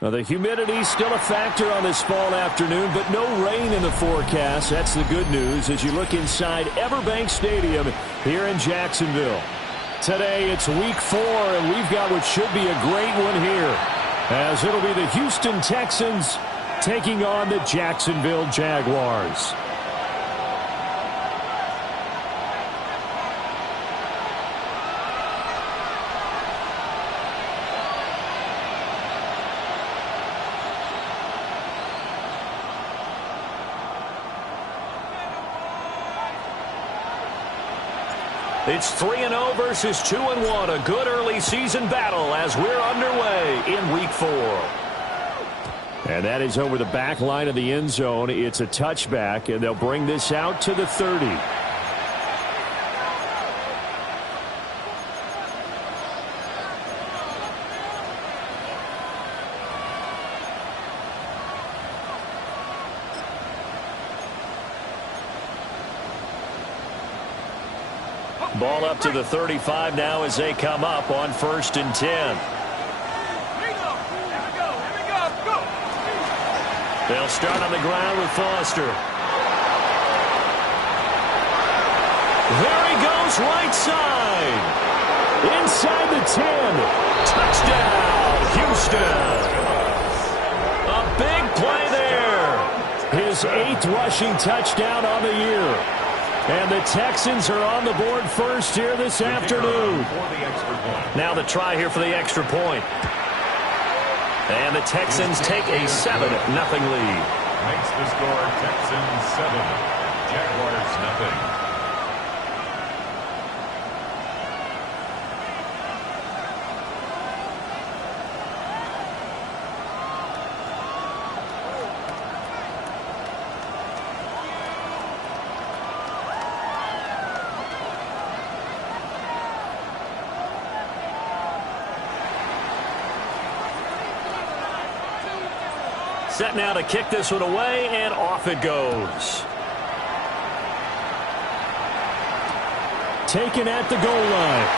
Well, the humidity still a factor on this fall afternoon, but no rain in the forecast. That's the good news as you look inside Everbank Stadium here in Jacksonville. Today it's week 4, and we've got what should be a great one here, as it'll be the Houston Texans taking on the Jacksonville Jaguars. It's 3-0 versus 2-1. A good early season battle as we're underway in week 4. And that is over the back line of the end zone. It's a touchback, and they'll bring this out to the 30. Ball up to the 35 now as they come up on 1st and 10. They'll start on the ground with Foster. There he goes, right side. Inside the 10. Touchdown, Houston. A big play there. His 8th rushing touchdown on the year. And the Texans are on the board first here this afternoon. Now the try here for the extra point. And the Texans take a 7-0 lead. Makes the score Texans 7, Jaguars 0. Set now to kick this one away, and off it goes. Taken at the goal line.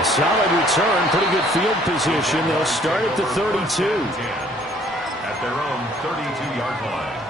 A solid return, pretty good field position. They'll start at the 32. At their own 32-yard line.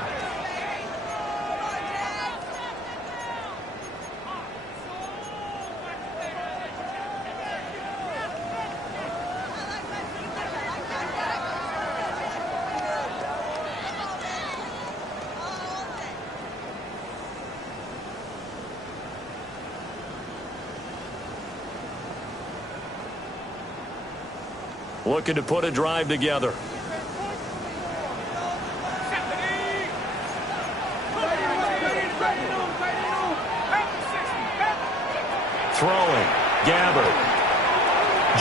Looking to put a drive together. Throwing. Gabbard.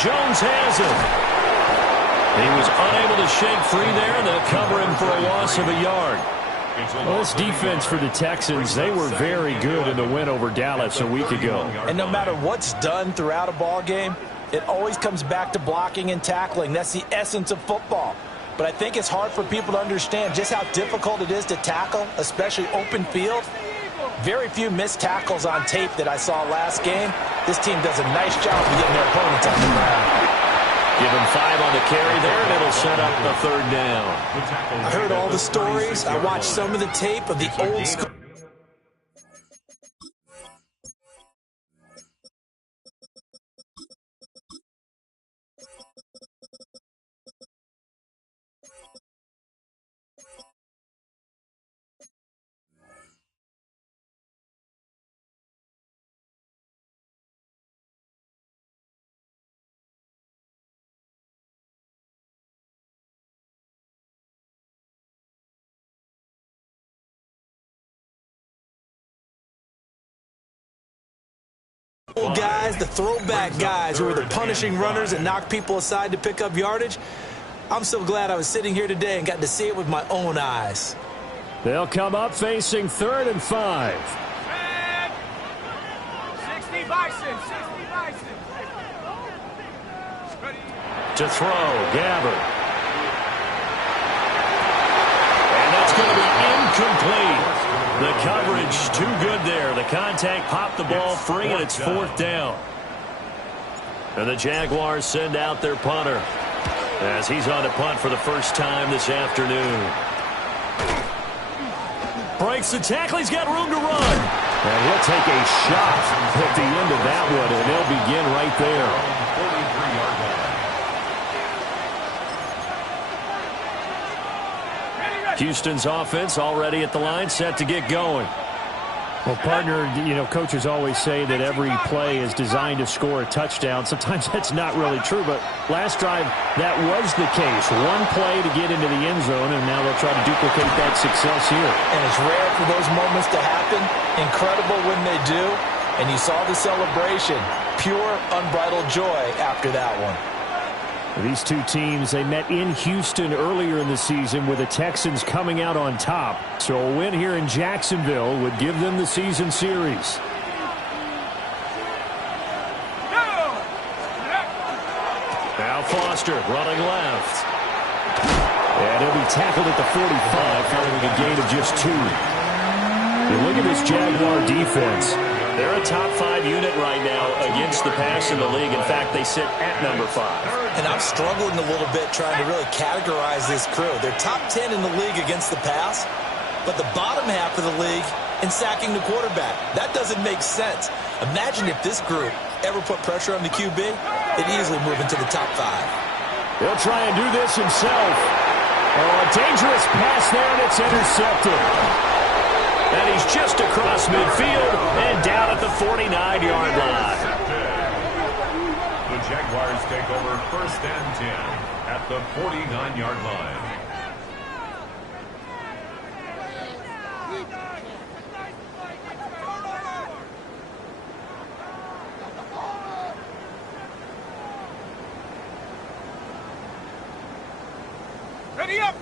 Jones has it. He was unable to shake free there, and they'll cover him for a loss of a yard. Well, this defense for the Texans, they were very good in the win over Dallas a week ago. And no matter what's done throughout a ball game, it always comes back to blocking and tackling. That's the essence of football. But I think it's hard for people to understand just how difficult it is to tackle, especially open field. Very few missed tackles on tape that I saw last game. This team does a nice job of getting their opponents on the ground. Give him 5 on the carry there, and it'll set up the 3rd down. I heard all the stories. I watched some of the tape of the old school. Guys, the throwback guys who are the punishing runners that knock people aside to pick up yardage. I'm so glad I was sitting here today and got to see it with my own eyes. They'll come up facing 3rd and 5. 60 Bison. To throw, Gabbard. And that's going to be incomplete. The coverage too good there. The contact popped the ball free, and it's 4th down. And the Jaguars send out their punter as he's on to punt for the first time this afternoon. Breaks the tackle. He's got room to run. And he'll take a shot at the end of that one, and they'll begin right there. 43-yard line. Houston's offense already at the line, set to get going. Well, partner, coaches always say that every play is designed to score a touchdown. Sometimes that's not really true, but last drive, that was the case. One play to get into the end zone, and now they'll try to duplicate that success here. And it's rare for those moments to happen. Incredible when they do. And you saw the celebration. Pure, unbridled joy after that one. These two teams, they met in Houston earlier in the season with the Texans coming out on top. So a win here in Jacksonville would give them the season series. Now Foster running left. And he'll be tackled at the 45 following a gain of just 2. You look at this Jaguar defense. They're a top 5 unit right now against the pass in the league. In fact, they sit at number 5. And I'm struggling a little bit trying to really categorize this crew. They're top 10 in the league against the pass, but the bottom half of the league in sacking the quarterback. That doesn't make sense. Imagine if this group ever put pressure on the QB, they'd easily move into the top 5. He'll try and do this himself. Oh, a dangerous pass there, and it's intercepted. And he's just across midfield and down at the 49-yard line. The Jaguars take over 1st and 10 at the 49-yard line. Ready up!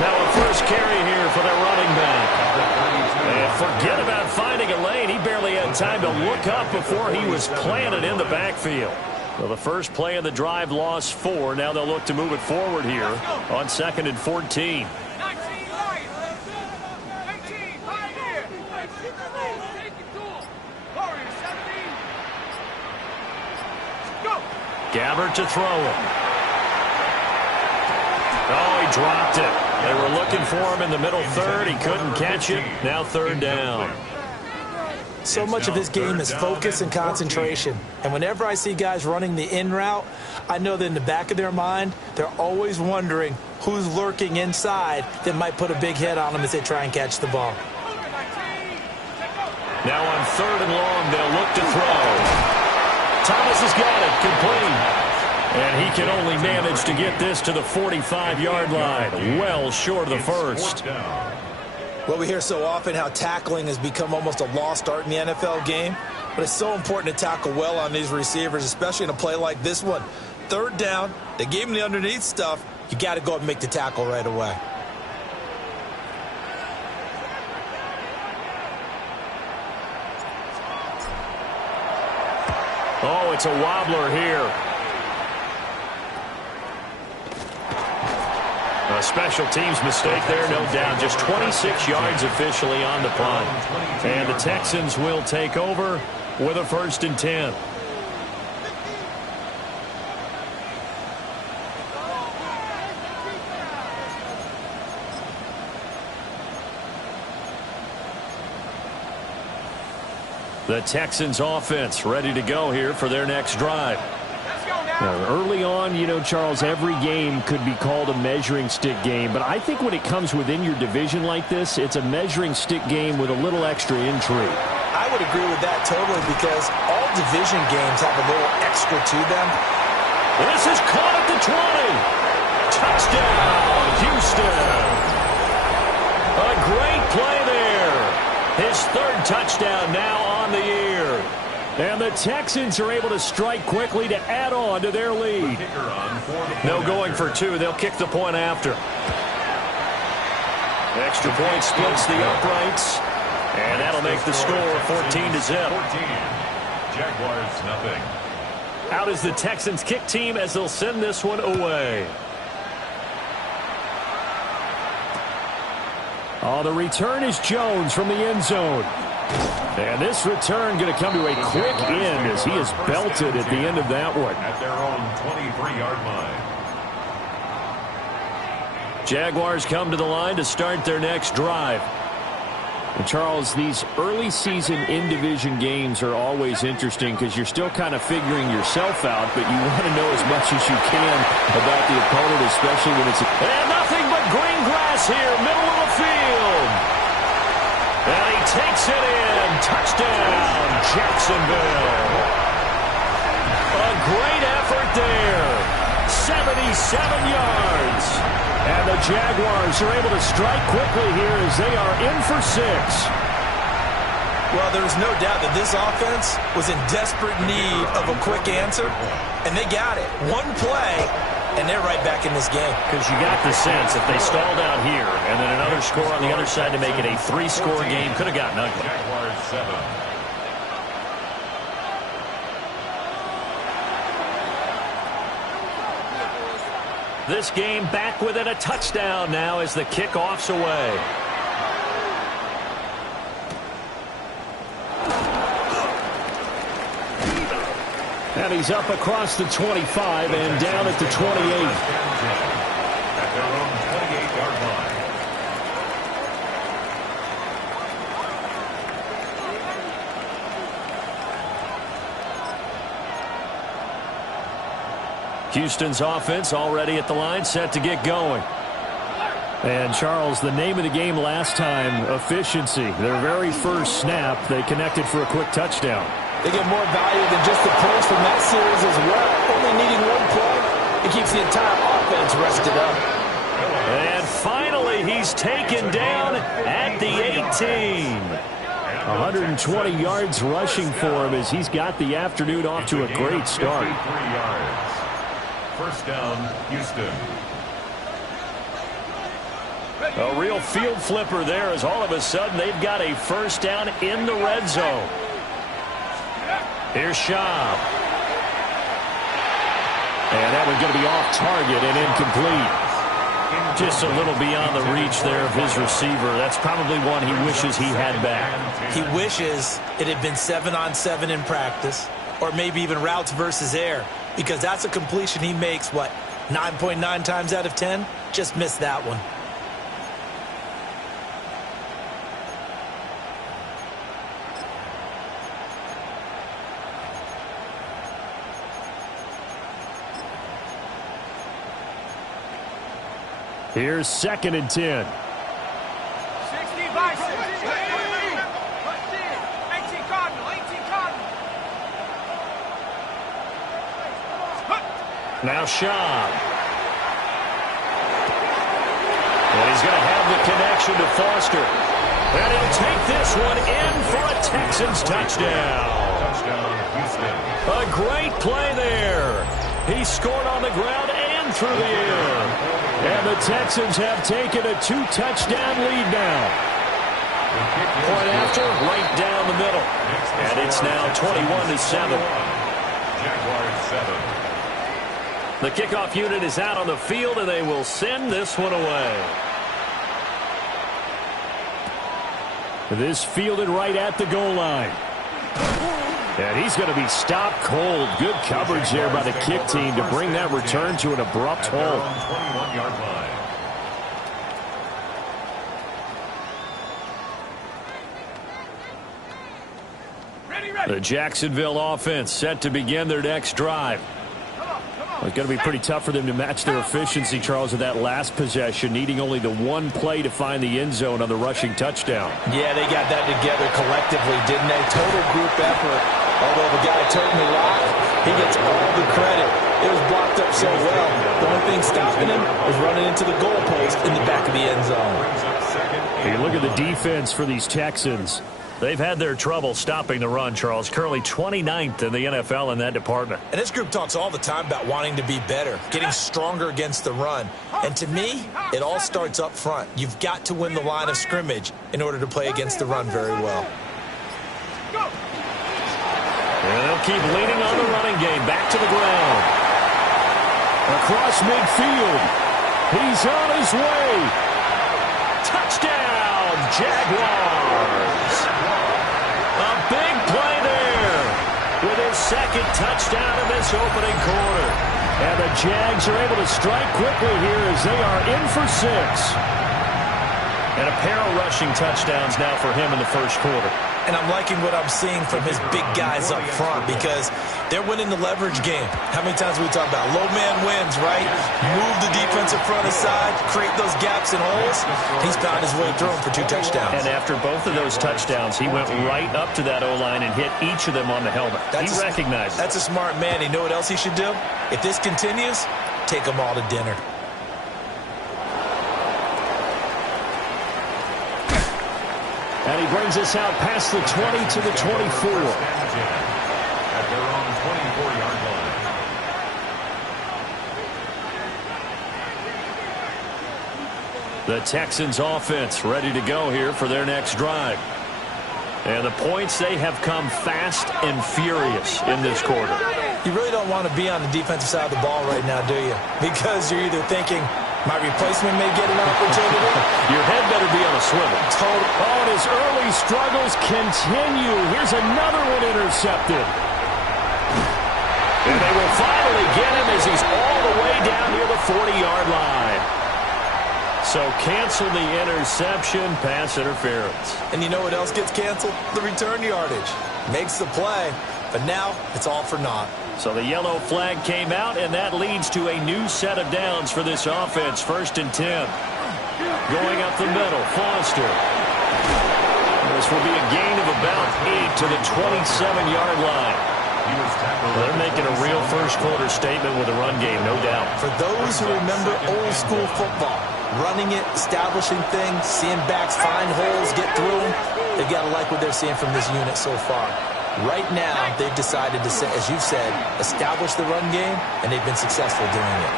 Now a first carry here for their running back. And forget about finding a lane. He barely had time to look up before he was planted in the backfield. Well, the first play of the drive lost 4. Now they'll look to move it forward here on 2nd and 14. Gabbert to throw him. Oh, he dropped it. They were looking for him in the middle third. He couldn't catch it. Now 3rd down. So much of this game is focus and concentration. And whenever I see guys running the in route, I know that in the back of their mind, they're always wondering who's lurking inside that might put a big hit on them as they try and catch the ball. Now on 3rd and long, they'll look to throw. Thomas has got it, complete. And he can only manage to get this to the 45-yard line, well short of the first. Well, we hear so often how tackling has become almost a lost art in the NFL game, but it's so important to tackle well on these receivers, especially in a play like this one. 3rd down, they gave him the underneath stuff. You got to go and make the tackle right away. Oh, it's a wobbler here. A special teams mistake there, no doubt. Just 26 yards officially on the punt. And the Texans will take over with a 1st and 10. The Texans offense ready to go here for their next drive. Early on, Charles, every game could be called a measuring stick game. But I think when it comes within your division like this, it's a measuring stick game with a little extra intrigue. I would agree with that totally because all division games have a little extra to them. This is caught at the 20. Touchdown, Houston. A great play there. His 3rd touchdown now on the year. And the Texans are able to strike quickly to add on to their lead. No going for 2. They'll kick the point after. Extra point splits the uprights. And that'll make the score 14-0. Jaguars nothing. Out is the Texans kick team as they'll send this one away. Oh, the return is Jones from the end zone. And this return going to come to a quick end as he is belted at the end of that one. At their own 23-yard line. Jaguars come to the line to start their next drive. And Charles, these early season in-division games are always interesting because you're still kind of figuring yourself out, but you want to know as much as you can about the opponent, especially when it's... And nothing but green grass here, middle of the field. And he takes it in. Touchdown, Jacksonville. A great effort there. 77 yards. And the Jaguars are able to strike quickly here as they are in for 6. Well, there's no doubt that this offense was in desperate need of a quick answer, and they got it. One play, and they're right back in this game. Because you got the sense if they stalled out here and then another score on the other side to make it a 3-score game, could have gotten ugly. Jaguars 7. This game back within a touchdown now as the kickoff's away. And he's up across the 25 and down at the 28. At their own 28-yard line. Houston's offense already at the line, set to get going. And, Charles, the name of the game last time, efficiency. Their very first snap, they connected for a quick touchdown. They get more value than just the points from that series as well. Only needing one play, it keeps the entire offense rested up. And finally, he's taken down at the 18. 120 yards rushing for him as he's got the afternoon off to a great start. 53 yards. First down, Houston. A real field flipper there as all of a sudden they've got a first down in the red zone. Here's Schaub. And that one's going to be off target and incomplete. Just a little beyond the reach there of his receiver. That's probably one he wishes he had back. He wishes it had been 7-on-7 in practice, or maybe even routes versus air, because that's a completion he makes, 9.9 times out of 10? Just missed that one. Here's 2nd and 10. 60 by 60. 18 Cardinal, 18 Cardinal. Now Schaub. And he's going to have the connection to Foster. And he'll take this one in for a Texans touchdown. Touchdown, Houston. A great play there. He scored on the ground and through the air. And the Texans have taken a 2-touchdown lead now. Point after, right down the middle. And it's now 21-7. Jaguars 7. The kickoff unit is out on the field, and they will send this one away. This fielded right at the goal line. And he's going to be stopped cold. Good coverage there by the kick team to bring that return to an abrupt halt. 21-yard line. The Jacksonville offense set to begin their next drive. It's going to be pretty tough for them to match their efficiency, Charles, with that last possession, needing only the one play to find the end zone on the rushing touchdown. Yeah, they got that together collectively, didn't they? Total group effort. Although the guy totally locked, he gets all the credit. It was blocked up so well. The only thing stopping him was running into the goalpost in the back of the end zone. Hey, look at the defense for these Texans. They've had their trouble stopping the run, Charles. Currently 29th in the NFL in that department. And this group talks all the time about wanting to be better, getting stronger against the run. And to me, it all starts up front. You've got to win the line of scrimmage in order to play against the run very well. And they'll keep leaning on the running game. Back to the ground. Across midfield. He's on his way. Touchdown, Jaguars. A big play there with his second touchdown in this opening quarter. And the Jags are able to strike quickly here as they are in for 6. And a pair of rushing touchdowns now for him in the first quarter. And I'm liking what I'm seeing from his big guys up front because they're winning the leverage game. How many times have we talk about low man wins, right? Move the defensive front aside, create those gaps and holes. He's found his way through them for 2 touchdowns. And after both of those touchdowns, he went right up to that O-line and hit each of them on the helmet. He recognized it. That's a smart man. You know what else he should do? If this continues, take them all to dinner. And he brings us out past the 20 to the 24. At their own 24-yard line. The Texans offense ready to go here for their next drive. And the points, they have come fast and furious in this quarter. You really don't want to be on the defensive side of the ball right now, do you? Because you're either thinking, my replacement may get an opportunity. Your head better be on a swivel. Total. Oh, and his early struggles continue. Here's another one intercepted. And they will finally get him as he's all the way down near the 40-yard line. So cancel the interception, pass interference. And you know what else gets canceled? The return yardage. Makes the play, but now it's all for naught. So the yellow flag came out, and that leads to a new set of downs for this offense. 1st and 10. Going up the middle, Foster. This will be a gain of about 8 to the 27-yard line. They're making a real first-quarter statement with a run game, no doubt. For those who remember old-school football, running it, establishing things, seeing backs find holes, get through them, they've got to like what they're seeing from this unit so far. Right now, they've decided to, as you've said, establish the run game, and they've been successful doing it.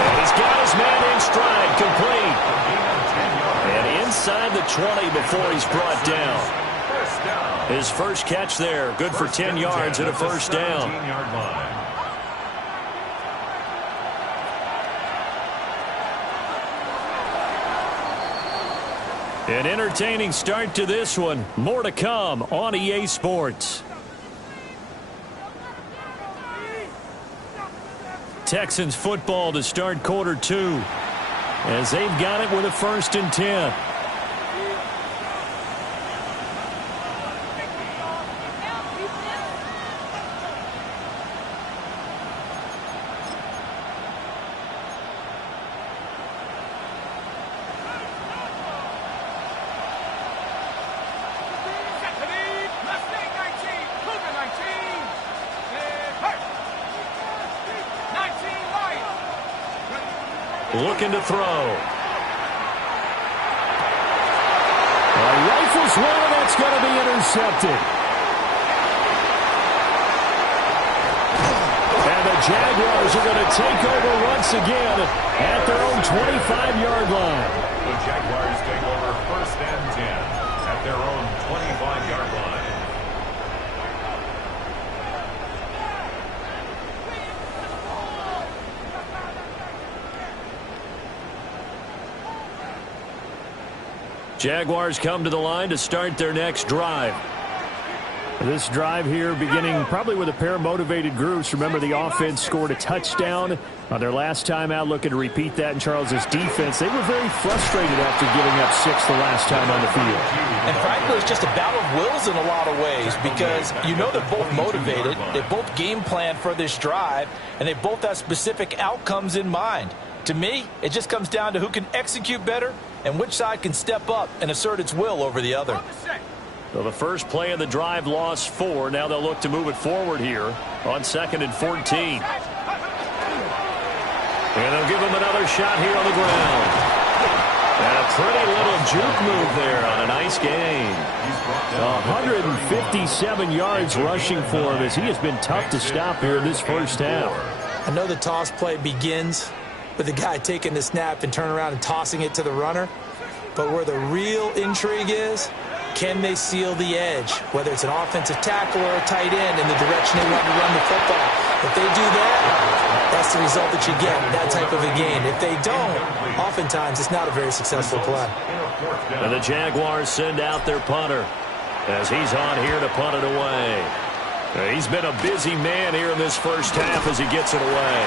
And he's got his man in stride, complete. And inside the 20 before he's brought down. His first catch there, good for 10 yards and a first down. An entertaining start to this one. More to come on EA Sports. Texans football to start quarter 2 as they've got it with a 1st and 10. Looking to throw. Rifles one, and that's going to be intercepted. And the Jaguars are going to take over once again at their own 25-yard line. The Jaguars take over 1st and 10 at their own 25-yard line. Jaguars come to the line to start their next drive. This drive here beginning probably with a pair of motivated groups. Remember, the offense scored a touchdown on their last time out. Looking to repeat that in Charles's defense. They were very frustrated after giving up 6 the last time on the field. And frankly, it's just a battle of wills in a lot of ways because you know they're both motivated. They both game plan for this drive, and they both have specific outcomes in mind. To me, it just comes down to who can execute better and which side can step up and assert its will over the other. So the first play of the drive lost 4. Now they'll look to move it forward here on 2nd and 14. And they'll give him another shot here on the ground. And a pretty little juke move there on a nice gain. 157 yards rushing for him as he has been tough to stop here in this first half. I know the toss play begins with the guy taking the snap and turning around and tossing it to the runner. But where the real intrigue is Can they seal the edge, whether it's an offensive tackle or a tight end, in the direction they want to run the football? If they do that, that's the result that you get, that type of a game. If they don't, oftentimes it's not a very successful play. And the Jaguars send out their punter as he's on here to punt it away. He's been a busy man here in this first half as he gets it away.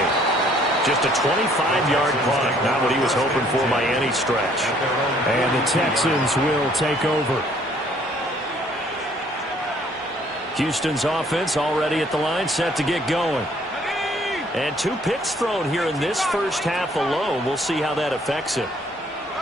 Just a 25-yard punt, not what he was hoping for by any stretch. And the Texans will take over. Houston's offense already at the line, set to get going. And 2 picks thrown here in this first half alone. We'll see how that affects him.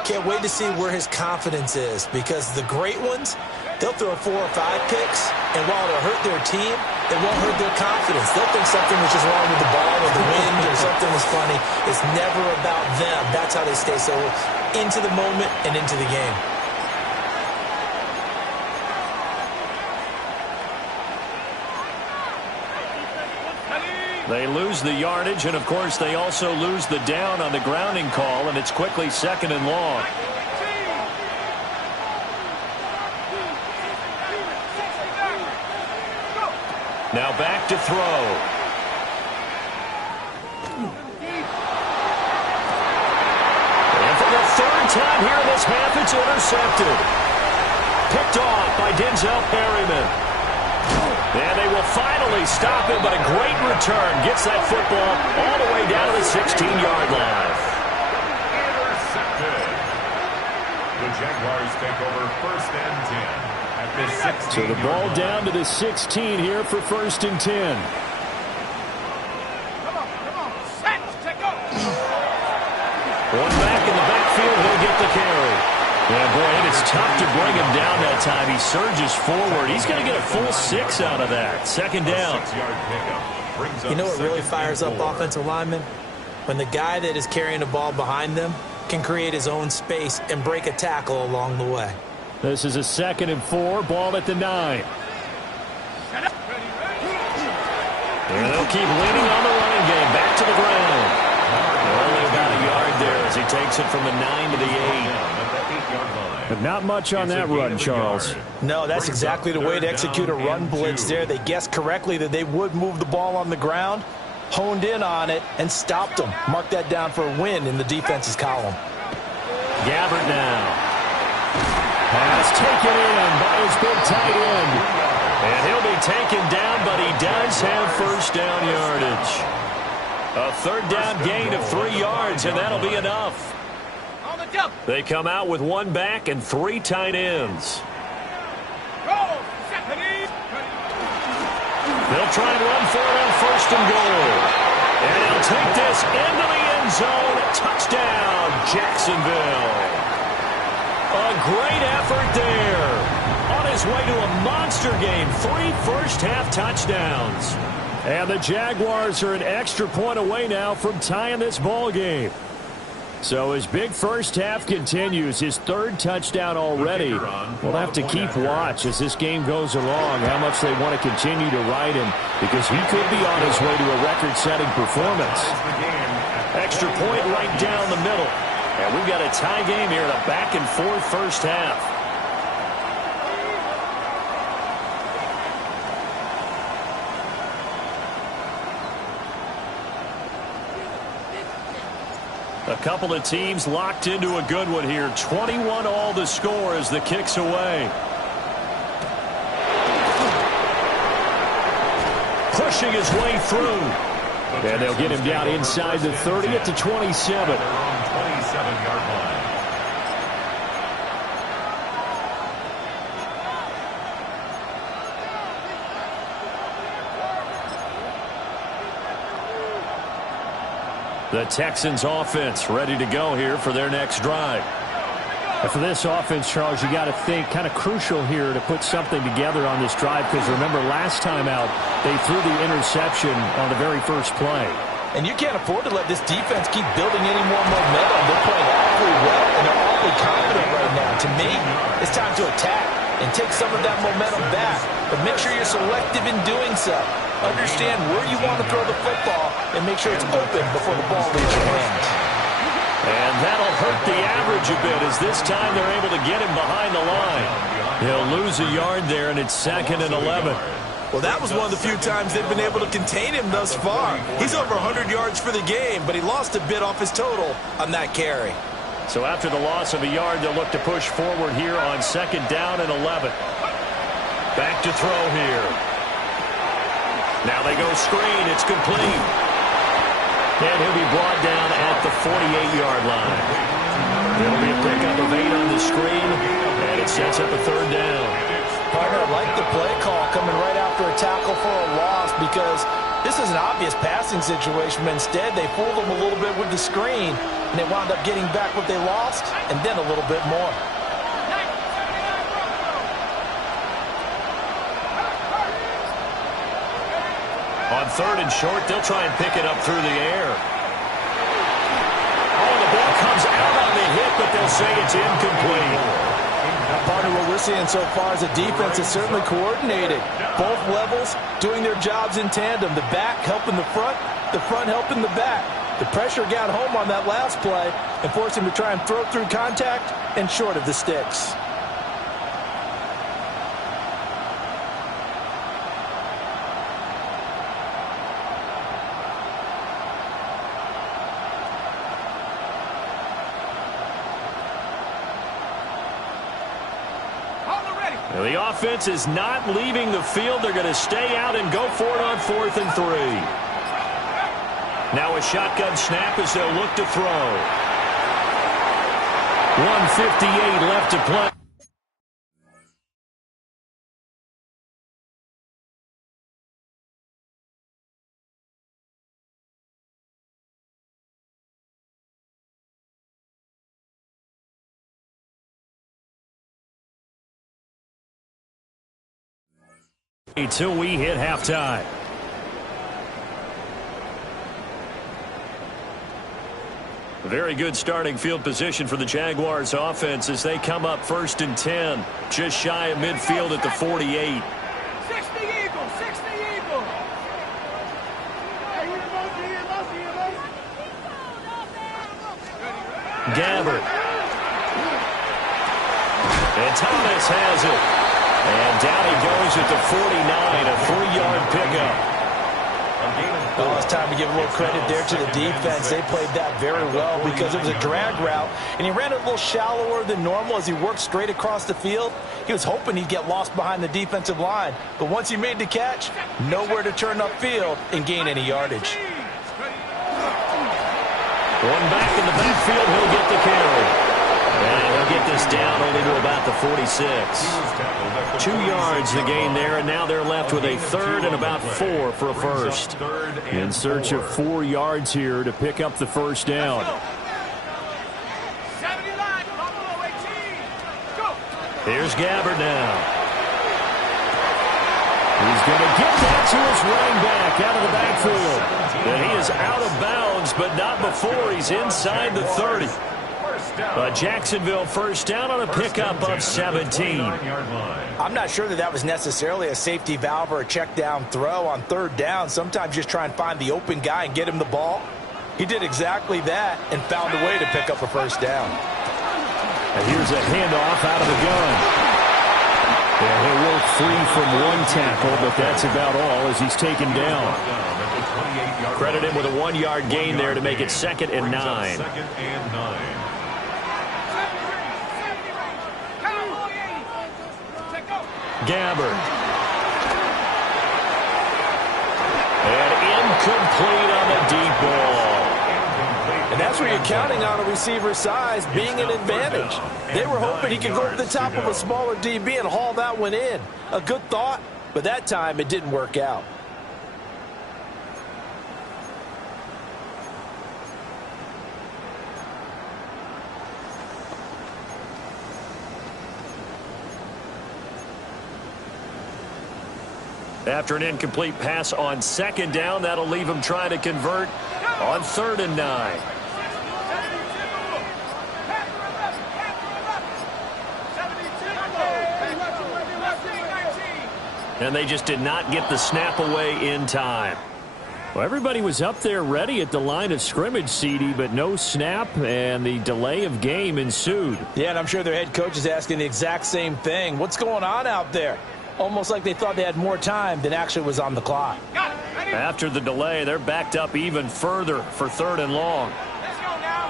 Can't wait to see where his confidence is, because the great ones, they'll throw 4 or 5 picks, and while it'll hurt their team, it won't hurt their confidence. They'll think something was just wrong with the ball or the wind or something was funny. It's never about them. That's how they stay so into the moment and into the game. They lose the yardage, and of course they also lose the down on the grounding call, and it's quickly 2nd and long. Now back to throw. And for the 3rd time here in this half, it's intercepted. Picked off by Denzel Perryman. And they will finally stop him, but a great return. Gets that football all the way down to the 16-yard line. Intercepted. The Jaguars take over 1st and 10 at the 16. So the ball down to the 16 here for 1st and 10. Come on. Set to go. One back in the backfield, he'll get the carry. Yeah, boy, it is tough to bring him down that time. He surges forward. He's going to get a full 6 out of that. 2nd down. 6-yard pickup brings up You know what really 2nd and fires up 4. offensive linemen? When the guy that is carrying the ball behind them can create his own space and break a tackle along the way. This is a 2nd and 4, ball at the 9. And they'll keep leaning on the running game. Back to the ground. Only about a yard there as he takes it from the 9 to the 8. But not much on that run, Charles. No, that's exactly the way to execute a run blitz there. They guessed correctly that they would move the ball on the ground, honed in on it, and stopped them. Mark that down for a win in the defense's column. Gabbert now. Pass taken in by his big tight end. And he'll be taken down, but he does have 1st down yardage. A 3rd down gain of 3 yards, and that'll be enough. On the jump. They come out with 1 back and 3 tight ends. Go. Stephanie. They'll try and run for it on 1st and goal. And he'll take this into the end zone. Touchdown, Jacksonville. A great effort there. On his way to a monster game. 3 first-half touchdowns. And the Jaguars are an extra point away now from tying this ball game. So his big first half continues, his 3rd touchdown already. We'll have to keep watch as this game goes along, how much they want to continue to ride him, because he could be on his way to a record-setting performance. Extra point right down the middle. And we've got a tie game here in a back-and-forth first half. A couple of teams locked into a good one here. 21 all the score as the kick's away. Pushing his way through. And they'll get him down inside the 30 at the 27. 27-yard line. The Texans offense ready to go here for their next drive. And for this offense, Charles, you got to think kind of crucial here to put something together on this drive, because remember last time out they threw the interception on the very first play. And you can't afford to let this defense keep building any more momentum. They're playing awfully well, and they're awfully confident right now. To me, it's time to attack and take some of that momentum back. But make sure you're selective in doing so. Understand where you want to throw the football and make sure it's open before the ball leaves your hands. And that'll hurt the average coverage a bit, as this time they're able to get him behind the line. He'll lose a yard there, and it's 2nd and 11. Well, that was one of the few times they've been able to contain him thus far. He's over 100 yards for the game, but he lost a bit off his total on that carry. So after the loss of a yard, they'll look to push forward here on 2nd down and 11. Back to throw here. Now they go screen. It's complete. And he'll be brought down at the 48-yard line. It'll be a pickup of 8 on the screen, and it sets up a 3rd down. Partner, I like the play call coming right after a tackle for a loss, because this is an obvious passing situation, but instead they fooled them a little bit with the screen, and they wound up getting back what they lost, and then a little bit more. On 3rd and short, they'll try and pick it up through the air. Oh, the ball comes out on the hit, but they'll say it's incomplete. Partner, what we're seeing so far is a defense is certainly coordinated. Both levels doing their jobs in tandem. The back helping the front helping the back. The pressure got home on that last play and forced him to try and throw through contact and short of the sticks. The offense is not leaving the field. They're going to stay out and go for it on 4th and 3. Now a shotgun snap as they'll look to throw. 1:58 left to play. Until we hit halftime. Very good starting field position for the Jaguars offense as they come up 1st and 10. Just shy of midfield at the 48. 60 Eagles, 60 Eagles. Gabbert. And Thomas has it. And down he goes at the 49, a 3-yard pickup. Well, it's time to give a little credit there to the defense. They played that very well because it was a drag route, and he ran it a little shallower than normal as he worked straight across the field. He was hoping he'd get lost behind the defensive line, but once he made the catch, nowhere to turn upfield and gain any yardage. One back in the backfield, he'll get the carry. And he'll get this down only to about the 46. 2 yards the gain there, and now they're left with a 3rd and about 4 for a first. In search of 4 yards here to pick up the 1st down. 79, Buffalo 18. Go. Here's Gabbert now. He's going to get that to his running back out of the backfield. And he is out of bounds, but not before he's inside the 30. Jacksonville 1st down on a pickup of 17. I'm not sure that was necessarily a safety valve or a check down throw on 3rd down. Sometimes just try and find the open guy and get him the ball. He did exactly that and found a way to pick up a 1st down. And here's a handoff out of the gun. Yeah, he'll work free from one tackle, but that's about all as he's taken down. Credit him with a 1-yard gain there to make it 2nd and 9. Gabbert. And incomplete on the deep ball. And that's where you're counting on a receiver's size being an advantage. They were hoping he could go over the top of a smaller DB and haul that one in. A good thought, but that time it didn't work out. After an incomplete pass on 2nd down, that'll leave him trying to convert on 3rd and 9. And they just did not get the snap away in time. Well, everybody was up there ready at the line of scrimmage, CD, but no snap, and the delay of game ensued. Yeah, and I'm sure their head coach is asking the exact same thing. What's going on out there? Almost like they thought they had more time than actually was on the clock. After the delay, they're backed up even further for 3rd and long. Let's go now.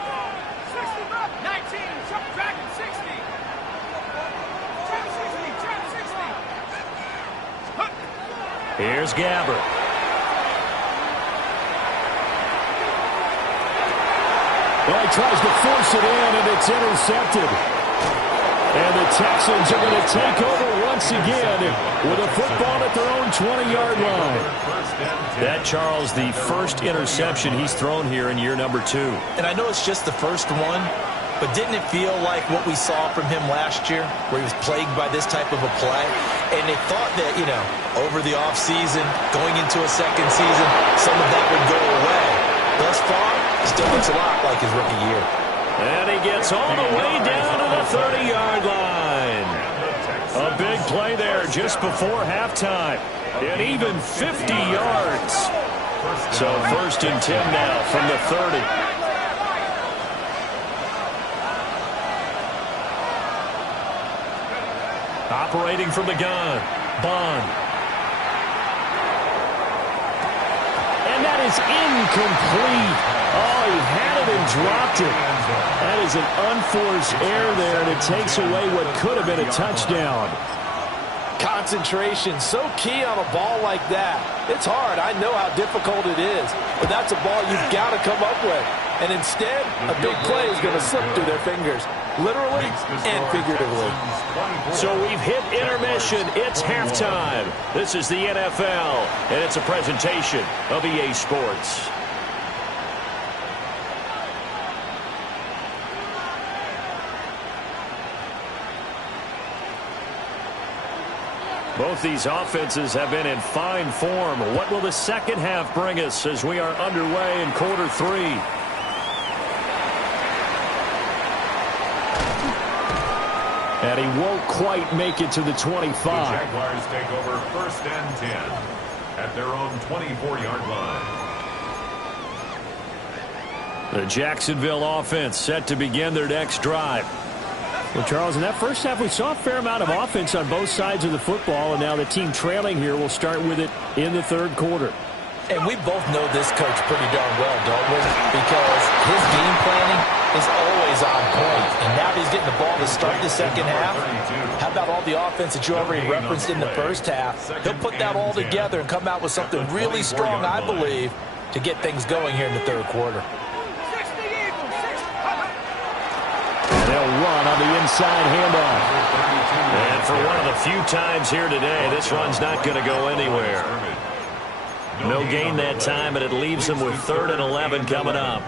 60 back. 19. Subtract 60. Trap 60. Here's Gabbert. Well, he tries to force it in, and it's intercepted. And the Texans are going to take over once again with a football at their own 20-yard line. That, Charles, the first interception he's thrown here in year number 2. And I know it's just the first one, but didn't it feel like what we saw from him last year, where he was plagued by this type of a play? And they thought that, you know, over the offseason, going into a second season, some of that would go away. Thus far, still looks a lot like his rookie year. And he gets all the way down to the 30-yard line. A big play there just before halftime. And even 50 yards. So 1st and 10 now from the 30. Operating from the gun, Bond. And that is incomplete. Oh, he had it and dropped it. That is an unforced error there, and it takes away what could have been a touchdown. Concentration, so key on a ball like that. It's hard. I know how difficult it is, but that's a ball you've got to come up with. And instead, a big play is going to slip through their fingers, literally and figuratively. So we've hit intermission. It's halftime. This is the NFL, and it's a presentation of EA Sports. Both these offenses have been in fine form. What will the second half bring us as we are underway in quarter 3? And he won't quite make it to the 25. The Jaguars take over 1st and 10 at their own 24-yard line. The Jacksonville offense set to begin their next drive. Well, Charles, in that first half, we saw a fair amount of offense on both sides of the football, and now the team trailing here will start with it in the 3rd quarter. And we both know this coach pretty darn well, don't we? Because his game planning is always on point. And now he's getting the ball to start the second half. How about all the offense that you already referenced in the first half? He'll put that all together and come out with something really strong, I believe, to get things going here in the 3rd quarter. They'll run on the inside handoff. And for one of the few times here today, this run's not going to go anywhere. No gain that time, and it leaves them with 3rd and 11 coming up.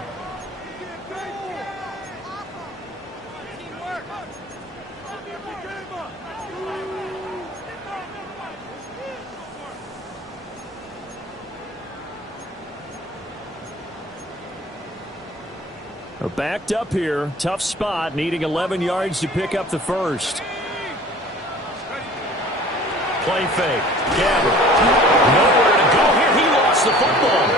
They're backed up here. Tough spot, needing 11 yards to pick up the first. Play fake. Gabbert. Nowhere to go here. He lost the football.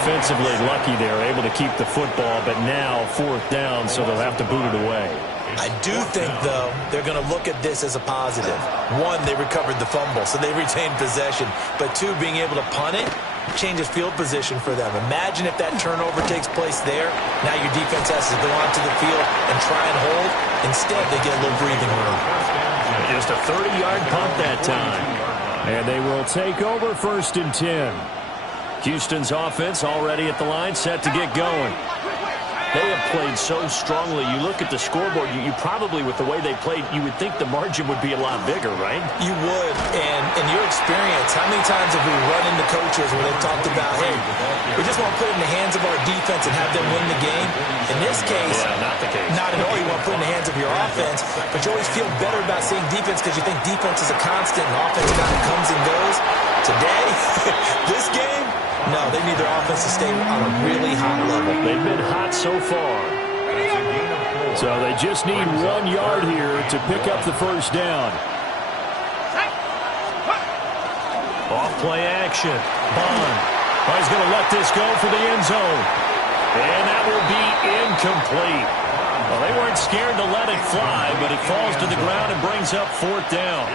Offensively lucky they're able to keep the football, but now 4th down, so they'll have to boot it away. I do think, though, they're going to look at this as a positive. 1, they recovered the fumble, so they retained possession. But 2, being able to punt it changes field position for them. Imagine if that turnover takes place there. Now your defense has to go onto the field and try and hold. Instead, they get a little breathing room. Just a 30-yard punt that time. And they will take over 1st and 10. Houston's offense already at the line, set to get going. They have played so strongly. You look at the scoreboard, you probably, with the way they played, you would think the margin would be a lot bigger, right? You would. And in your experience, how many times have we run into coaches where they've talked about, hey, we just want to put it in the hands of our defense and have them win the game? In this case, not the case. Not at all. You want to put it in the hands of your offense, but you always feel better about seeing defense because you think defense is a constant and offense kind of comes and goes. Today, this game, no, they need their offense to stay on a really high level. They've been hot so far. So they just need 1 yard here to pick up the first down. Off play action. Bond. Oh, he's going to let this go for the end zone. And that will be incomplete. Well, they weren't scared to let it fly, but it falls to the ground and brings up 4th down.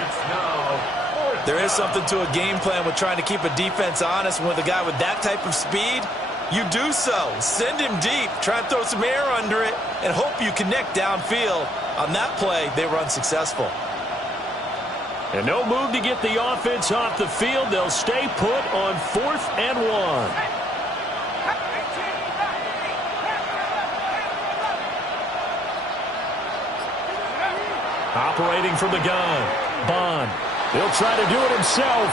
There is something to a game plan with trying to keep a defense honest. And with a guy with that type of speed, you do so. Send him deep. Try and throw some air under it and hope you connect downfield. On that play, they were unsuccessful. And no move to get the offense off the field. They'll stay put on 4th and 1. Operating from the gun, Bond. He'll try to do it himself.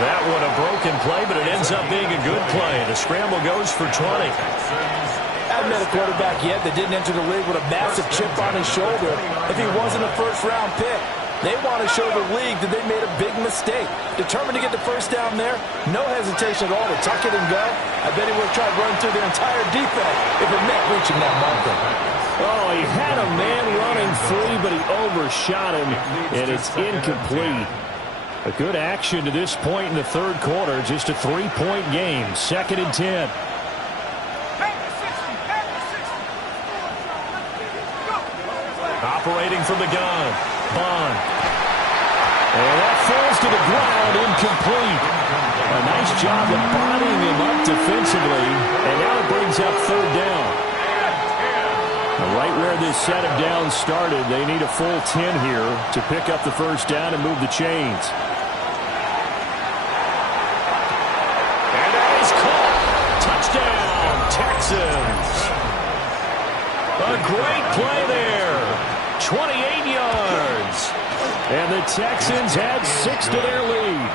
That one a broken play, but it ends up being a good play. The scramble goes for 20. I haven't met a quarterback yet that didn't enter the league with a massive chip on his shoulder if he wasn't a first-round pick. They want to show the league that they made a big mistake. Determined to get the first down there, no hesitation at all to tuck it and go. I bet he would have tried running through their entire defense if it meant reaching that marker. Oh, he had a man running free, but he overshot him, and it's incomplete. A good action to this point in the third quarter. Just a 3-point game. 2nd and 10. Operating from the gun, Bond. And that falls to the ground, incomplete. A nice job of bodying him up defensively, and now it brings up 3rd down. Right where this set of downs started, they need a full 10 here to pick up the first down and move the chains. And that is caught. Touchdown, Texans. A great play there. 28 yards. And the Texans add 6 to their lead.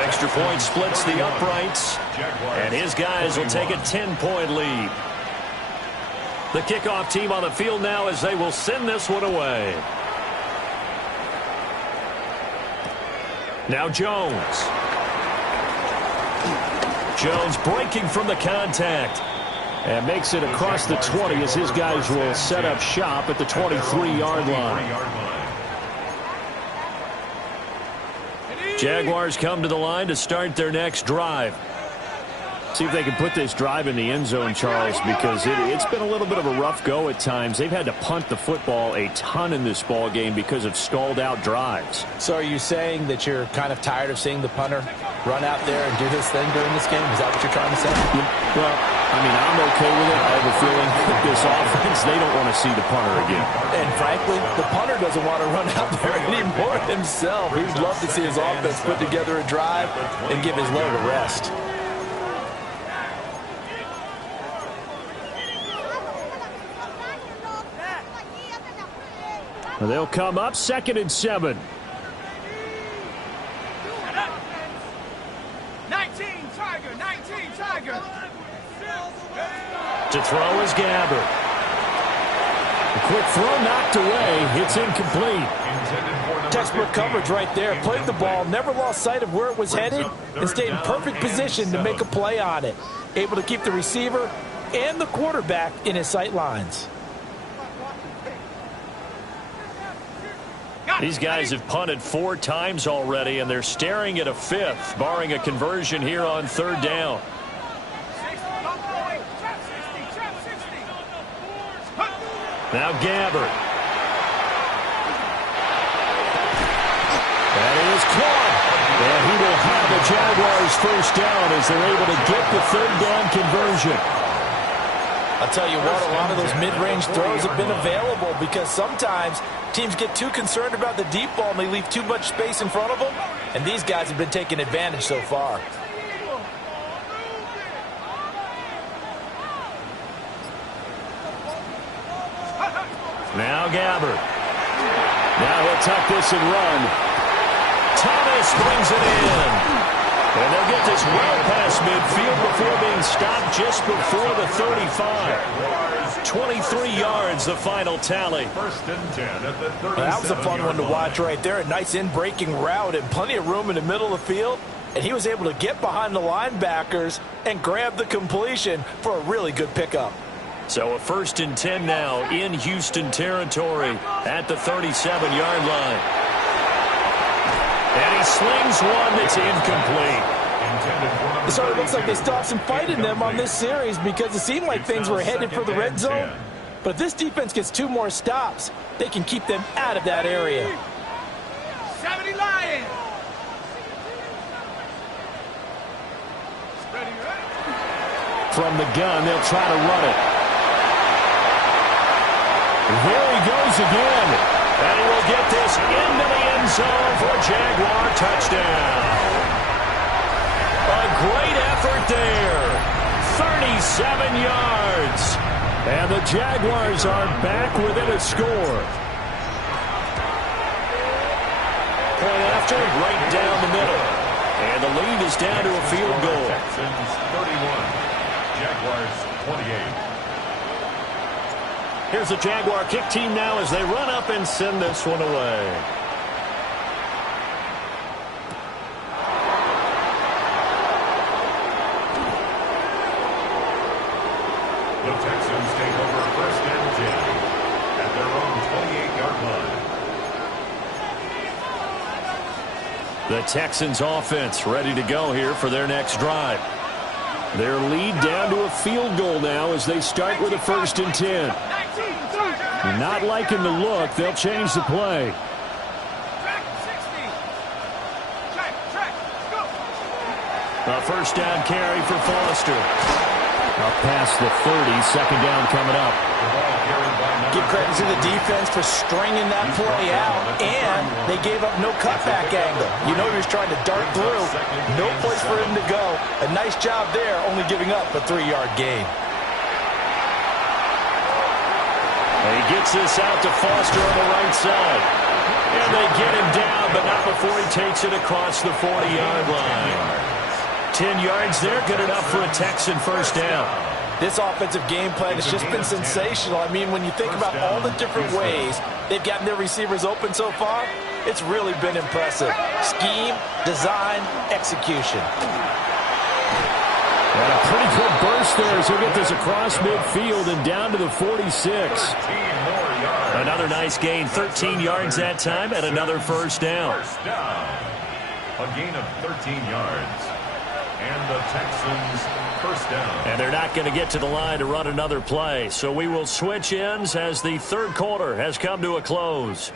Extra point splits the uprights, and his guys will take a 10-point lead. The kickoff team on the field now as they will send this one away. Now Jones. Jones breaking from the contact. And makes it across the 20 as his guys will set up shop at the 23-yard line. Jaguars come to the line to start their next drive. See if they can put this drive in the end zone, Charles, because it's been a little bit of a rough go at times. They've had to punt the football a ton in this ball game because of stalled-out drives. So are you saying that you're kind of tired of seeing the punter run out there and do his thing during this game? Is that what you're trying to say? Well, I mean, I'm okay with it. I have a feeling that this offense, they don't want to see the punter again. And frankly, the punter doesn't want to run out there anymore himself. He'd love to see his offense put together a drive and give his leg a rest. They'll come up 2nd and 7. 19 Tiger. To throw is Gabbert. A quick throw knocked away. It's incomplete. Textbook coverage right there. Played the ball, never lost sight of where it was headed, and stayed in perfect position to make a play on it. Able to keep the receiver and the quarterback in his sight lines. These guys have punted 4 times already, and they're staring at a 5th, barring a conversion here on 3rd down. Now Gabbert. That is caught. And he will have the Jaguars first down as they're able to get the 3rd down conversion. I'll tell you what, a lot of those mid-range throws have been available because sometimes teams get too concerned about the deep ball and they leave too much space in front of them, and these guys have been taking advantage so far. Now Gabbert. Now he'll tuck this and run. Thomas brings it in. And they'll get this well past midfield before being stopped just before the 35. 23 yards, the final tally. 1st and 10 at the 37-yard line. That was a fun one to watch right there. A nice in-breaking route and plenty of room in the middle of the field. And he was able to get behind the linebackers and grab the completion for a really good pickup. So a 1st and 10 now in Houston territory at the 37-yard line. And he slings one that's incomplete. It sort of looks like they still have some fight in them on this series because it seemed like things were headed for the red zone. But if this defense gets 2 more stops, they can keep them out of that area. 70 Lions. From the gun, they'll try to run it. There he goes again. And he will get this into the end zone for a Jaguar touchdown. A great effort there. 37 yards. And the Jaguars are back within a score. Point after, right down the middle. And the lead is down to a field goal. Texans 31, Jaguars 28. Here's the Jaguar kick team now as they run up and send this one away. The Texans take over first and 10 at their own 28-yard line. The Texans offense ready to go here for their next drive. Their lead down to a field goal now as they start with a first and 10. Not liking the look. They'll change the play. A first down carry for Foster. Up past the 30, second down coming up. Give credit to the defense for stringing that play out, and they gave up no cutback angle. You know he was trying to dart through. No place for him to go. A nice job there, only giving up a 3-yard gain. And he gets this out to Foster on the right side. And they get him down, but not before he takes it across the 40-yard line. 10 yards there, good enough for a Texan first down. This offensive game plan has just been sensational. I mean, when you think about all the different ways they've gotten their receivers open so far, it's really been impressive. Scheme, design, execution. And a pretty good burst there as he'll get this across midfield and down to the 46. Another nice gain, 13 yards that time, and another first down. A gain of 13 yards. And the Texans first down. And they're not going to get to the line to run another play. So we will switch ends as the third quarter has come to a close.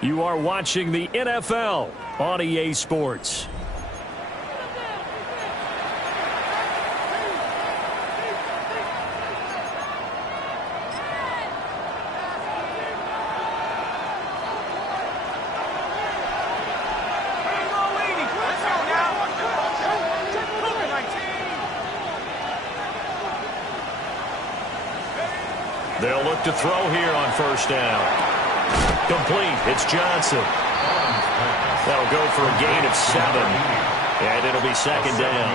You are watching the NFL on EA Sports. They'll look to throw here on first down. Complete. It's Johnson. That'll go for a gain of 7. And it'll be second down.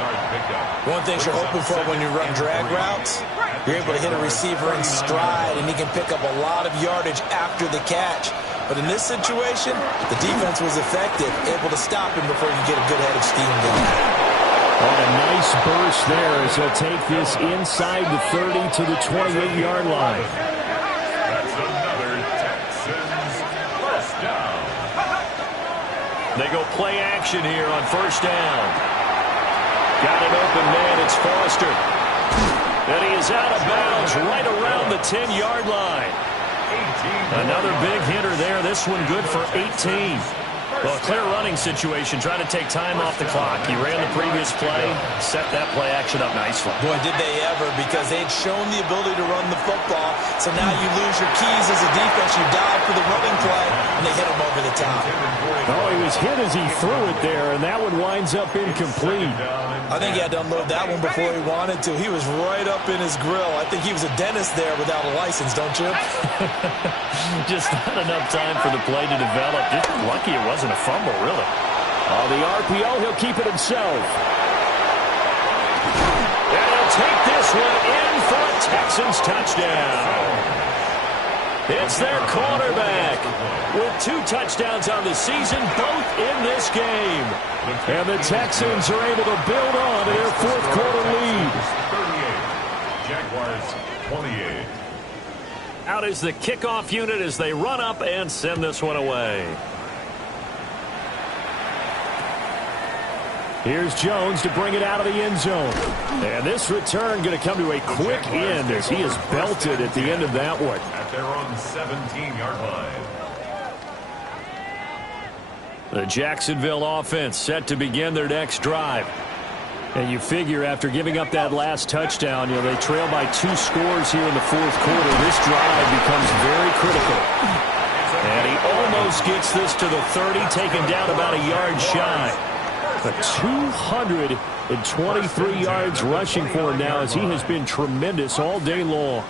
One thing you're hoping for when you run drag routes, you're able to hit a receiver in stride, and he can pick up a lot of yardage after the catch. But in this situation, the defense was effective, able to stop him before you get a good head of steam going. On a nice burst there as he'll take this inside the 30 to the 28-yard line. That's another Texans first down. They go play action here on first down. Got an open man. It's Foster. And he is out of bounds right around the 10-yard line. Another big hitter there. This one good for 18. Well, a clear running situation, trying to take time off the clock. He ran the previous play, set that play action up nicely. Boy, did they ever, because they had shown the ability to run the football. So now you lose your keys as a defense. You dive for the running play, and they hit him over the top. Oh, he was hit as he threw it there, and that one winds up incomplete. I think he had to unload that one before he wanted to. He was right up in his grill. I think he was a dentist there without a license, don't you? Just not enough time for the play to develop. Just lucky it wasn't a fumble, really. On the RPO, he'll keep it himself. And he'll take this one in for a Texans touchdown. It's their quarterback with 2 touchdowns on the season, both in this game. And the Texans are able to build on to their fourth quarter lead. 38. Jaguars 28. Out is the kickoff unit as they run up and send this one away. Here's Jones to bring it out of the end zone. And this return going to come to a quick end as he is belted at the end of that one. At their own 17-yard line. The Jacksonville offense set to begin their next drive. And you figure after giving up that last touchdown, they trail by 2 scores here in the fourth quarter. This drive becomes very critical. And he almost gets this to the 30, taken down about a yard shy. But 223 yards rushing for him now as he has been tremendous all day long.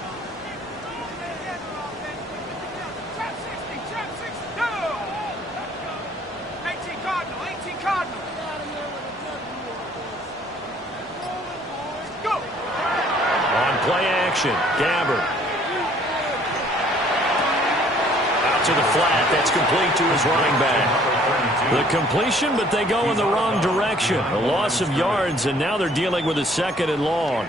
On play action, Gabbert. Out to the flat. That's complete to his running back. The completion, but they go in the wrong direction. A loss of yards, and now they're dealing with a 2nd and long.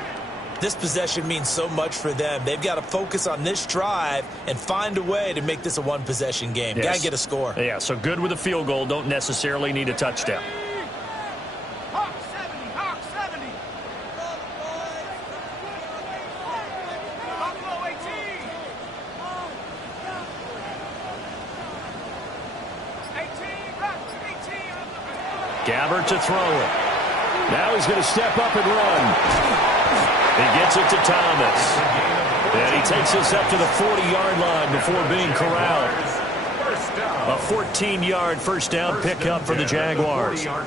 This possession means so much for them. They've got to focus on this drive and find a way to make this a one-possession game. Yes. Got to get a score. Yeah, so good with a field goal. Don't necessarily need a touchdown. Hawk 70, Hawk 70. Buffalo 18. Gabbert to throw it. Now he's going to step up and run. He gets it to Thomas. And he takes us up to the 40-yard line before being corralled. A 14-yard first down pickup for the Jaguars. All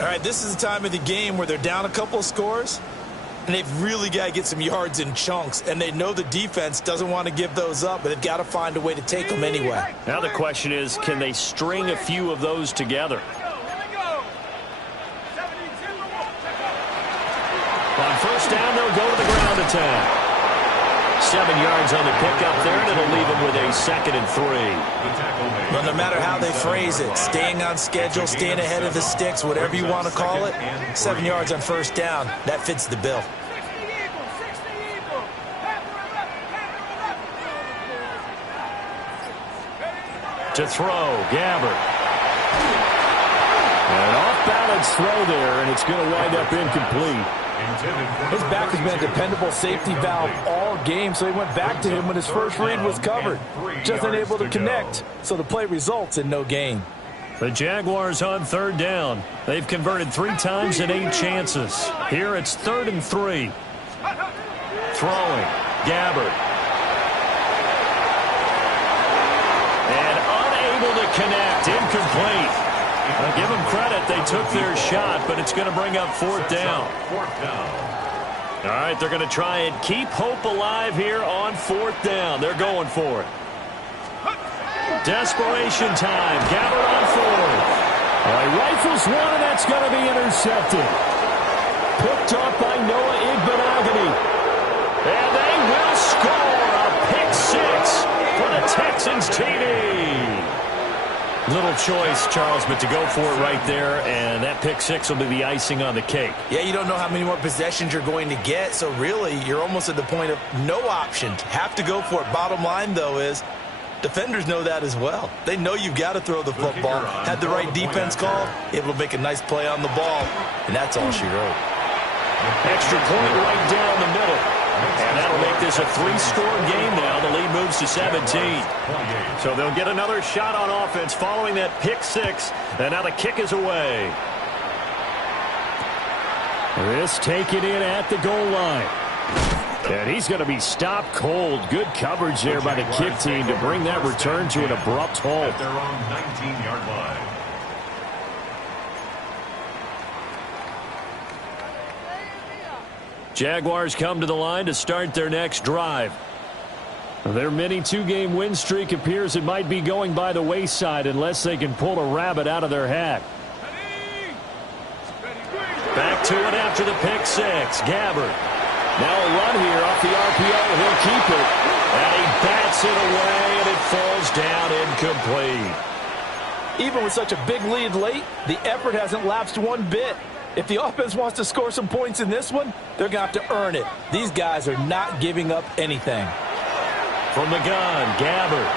right, this is the time of the game where they're down a couple of scores, and they've really got to get some yards in chunks, and they know the defense doesn't want to give those up, but they've got to find a way to take them anyway. Now the question is, can they string a few of those together? On first down, they'll go to the ground attack. 7 yards on the pickup there, and it'll leave them with a 2nd and 3. Well, no matter how they phrase it, staying on schedule, staying ahead of the sticks, whatever you want to call it, 7 yards on first down, that fits the bill. To throw, Gabbert. An off-balance throw there, and it's going to wind up incomplete. His back has been a dependable safety valve all game, so he went back to him when his first read was covered. Just unable to connect, so the play results in no gain. The Jaguars on 3rd down. They've converted 3 times in 8 chances. Here it's 3rd and 3. Throwing, Gabbert. And unable to connect, incomplete. I'll give them credit, they took their shot, but it's going to bring up 4th down. All right, they're going to try and keep hope alive here on 4th down. They're going for it. Desperation time. Gabbert on 4th. All right, rifles one, and that's going to be intercepted. Picked off by Noah Igbenogany. And they will score a pick 6 for the Texans TD. Little choice, Charles, but to go for it right there, and that pick 6 will be the icing on the cake. Yeah, you don't know how many more possessions you're going to get, so really you're almost at the point of no option. Have to go for it. Bottom line, though, is defenders know that as well. They know you've got to throw the football. Had the right defense call, able to make a nice play on the ball, and that's all she wrote. Extra point right down the middle. And that'll make this a 3-score game now. The lead moves to 17. So they'll get another shot on offense following that pick 6. And now the kick is away. This taken in at the goal line. And he's going to be stopped cold. Good coverage there by the kick team to bring that return to an abrupt halt. At their own 19-yard line. Jaguars come to the line to start their next drive. Their mini 2-game win streak appears it might be going by the wayside unless they can pull a rabbit out of their hat. Back to it after the pick 6. Gabbert. Now a run here off the RPO. He'll keep it. And he bats it away, and it falls down incomplete. Even with such a big lead late, the effort hasn't lapsed one bit. If the offense wants to score some points in this one, they're going to have to earn it. These guys are not giving up anything. From the gun, Gabbert.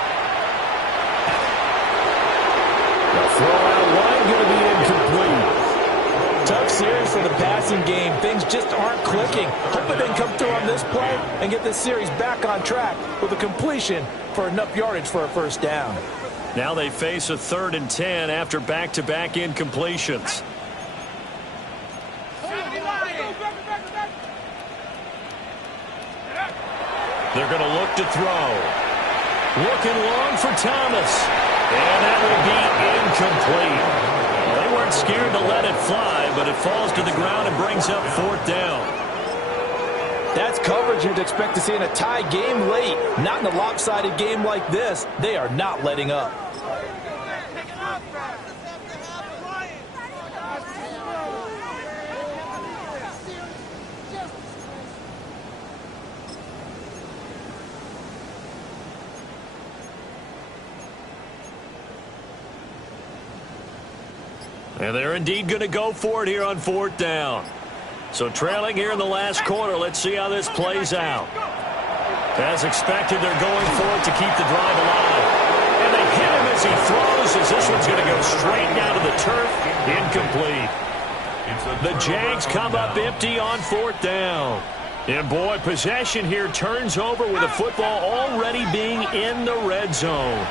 The throw out wide going to be incomplete. Tough series for the passing game. Things just aren't clicking. Hoping they can come through on this play and get this series back on track with a completion for enough yardage for a first down. Now they face a 3rd and 10 after back-to-back incompletions. They're going to look to throw. Looking long for Thomas. And that will be incomplete. They weren't scared to let it fly, but it falls to the ground and brings up 4th down. That's coverage you'd expect to see in a tie game late. Not in a lopsided game like this. They are not letting up. And they're indeed going to go for it here on 4th down. So trailing here in the last quarter, let's see how this plays out. As expected, they're going for it to keep the drive alive. And they hit him as he throws, as this one's going to go straight down to the turf. Incomplete. The Jags come up empty on 4th down. And boy, possession here turns over with the football already being in the red zone.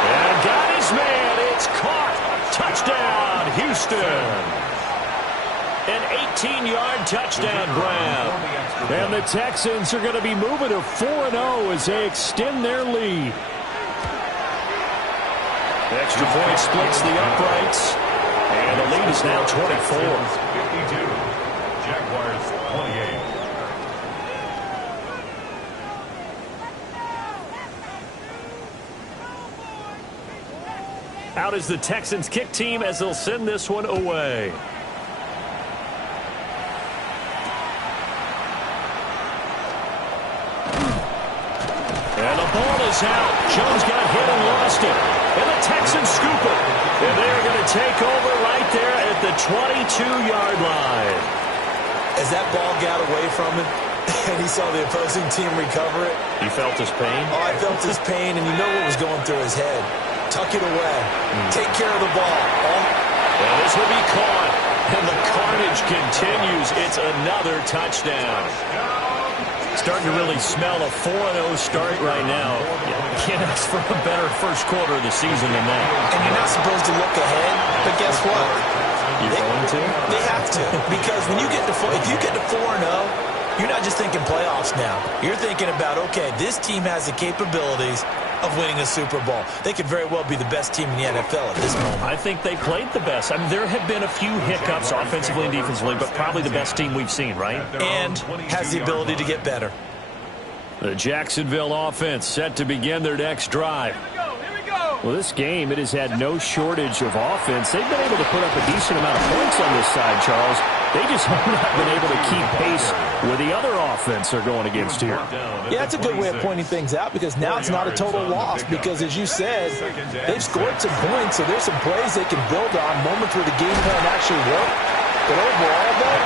And got his man. It's caught. Touchdown, Houston. An 18-yard touchdown grab. And the Texans are going to be moving to 4-0 as they extend their lead. Extra point splits the uprights. And the lead is now 24. 52. Jaguars 28. Out is the Texans kick team as they'll send this one away. And the ball is out. Jones got hit and lost it. And the Texans scoop it. And they're going to take over right there at the 22-yard line. As that ball got away from him and he saw the opposing team recover it. You felt his pain? Oh, I felt his pain, and you know what was going through his head. Tuck it away. Take care of the ball. And this will be caught. And the carnage continues. It's another touchdown. Starting to really smell a 4-0 start right now. You can't ask for a better first quarter of the season than that. And you're not supposed to look ahead, but guess what? You're going to? They have to. Because when you get to if you get to 4-0, you're not just thinking playoffs now. You're thinking about, okay, this team has the capabilities of winning a Super Bowl. They could very well be the best team in the NFL at this moment. I think they played the best. I mean, there have been a few hiccups offensively and defensively, but probably the best team we've seen, right? And has the ability to get better. The Jacksonville offense set to begin their next drive. Well, this game, it has had no shortage of offense. They've been able to put up a decent amount of points on this side, Charles. They just have not been able to keep pace with the other offense they're going against here. Yeah, that's a good way of pointing things out because now it's not a total loss because, as you said, they've scored some points, so there's some plays they can build on, moments where the game plan actually worked. But overall, though,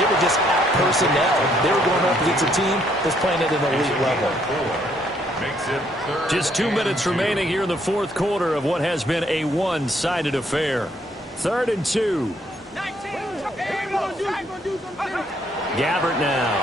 they were just out personnel. They were going up against a team that's playing at an elite level. Just 2 minutes remaining here in the fourth quarter of what has been a one-sided affair. 3rd and 2. Gabbert now.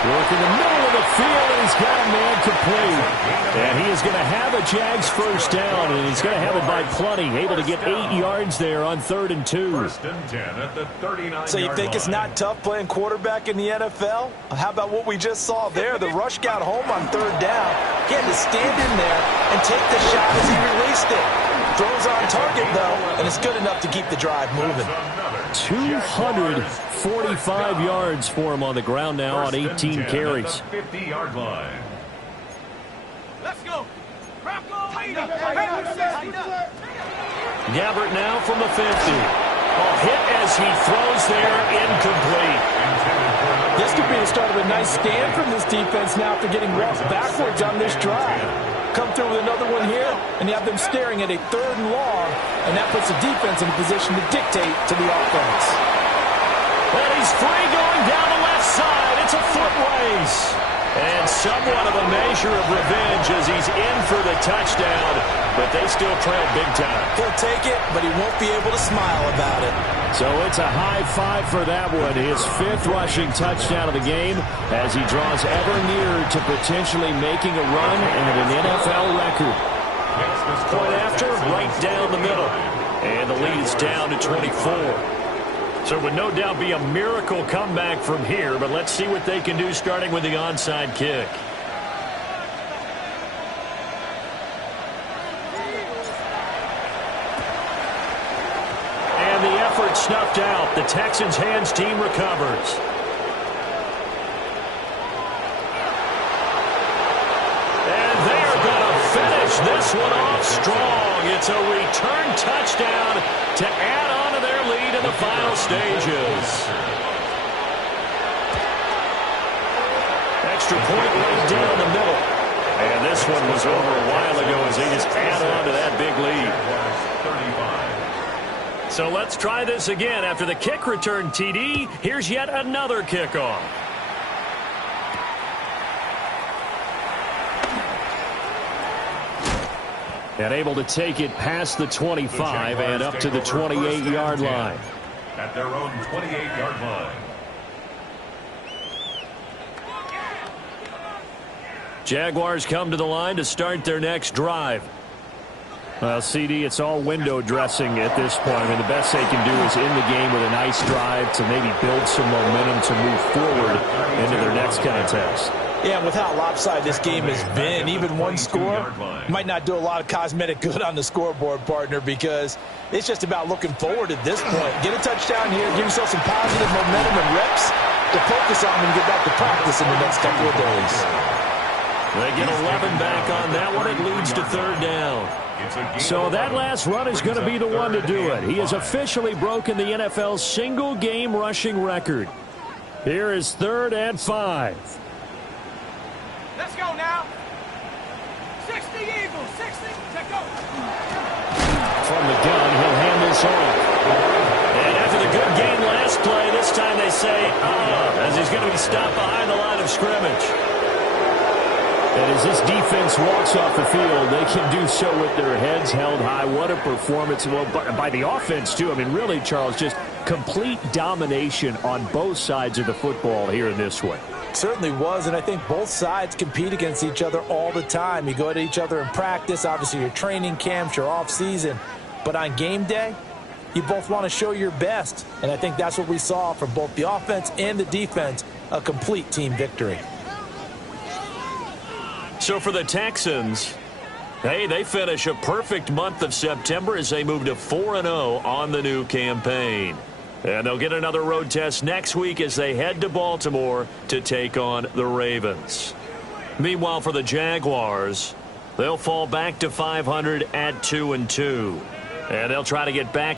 Working the middle of the field, and he's got a man complete. And he is going to have a Jags first down, and he's going to have it by plenty. Able to get 8 yards there on 3rd and 2. 1st and 10 at the 39-yard So you think it's not tough playing quarterback in the NFL? How about what we just saw there? The rush got home on 3rd down. He had to stand in there and take the shot as he released it. Throws on target, though, and it's good enough to keep the drive moving. 245 yards for him on the ground now on 18 carries. 50-yard line. Let's go. Gabbert now from the 50. A hit as he throws there, incomplete. This could be the start of a nice stand from this defense now after getting walked backwards on this drive. Come through with another one here, and you have them staring at a 3rd and long, and that puts the defense in a position to dictate to the offense. And he's free going down the left side. It's a foot race. And somewhat of a measure of revenge as he's in for the touchdown, but they still trail big time. He'll take it, but he won't be able to smile about it. So it's a high five for that one. His 5th rushing touchdown of the game as he draws ever nearer to potentially making a run at an NFL record. Point after, right down the middle. And the lead is down to 24. So it would no doubt be a miracle comeback from here, but let's see what they can do starting with the onside kick. And the effort snuffed out. The Texans hands team recovers. And they're going to finish this one off strong. It's a return touchdown to add on to their lead in the final stages. Extra point right down the middle. And this one was over a while ago as they just add on to that big lead. So let's try this again. After the kick return TD, here's yet another kickoff. And able to take it past the 25 and up to the 28-yard line. At their own 28-yard line. Jaguars come to the line to start their next drive. Well, CD, it's all window dressing at this point. I mean, the best they can do is end the game with a nice drive to maybe build some momentum to move forward into their next contest. Yeah, and with how lopsided this game has been, even one score might not do a lot of cosmetic good on the scoreboard, partner, because it's just about looking forward at this point. Get a touchdown here, give yourself some positive momentum and reps to focus on and get back to practice in the next couple of days. They get 11 back on that one. It leads to 3rd down. So that last run is going to be the one to do it. He has officially broken the NFL's single-game rushing record. Here is 3rd and 5. Let's go now. 60 Eagles, 60. Take over. From the gun, he'll hand this off. And after the good game last play, this time they say, as he's going to be stopped behind the line of scrimmage. And as this defense walks off the field, they can do so with their heads held high. What a performance. Well, by the offense, too. I mean, really, Charles, just complete domination on both sides of the football here in this one. Certainly was, and I think both sides compete against each other all the time. You go to each other in practice, obviously your training camps, your off-season. But on game day, you both want to show your best. And I think that's what we saw from both the offense and the defense, a complete team victory. So for the Texans, hey, they finish a perfect month of September as they move to 4-0 on the new campaign. And they'll get another road test next week as they head to Baltimore to take on the Ravens. Meanwhile, for the Jaguars, they'll fall back to 500 at 2-2. And they'll try to get back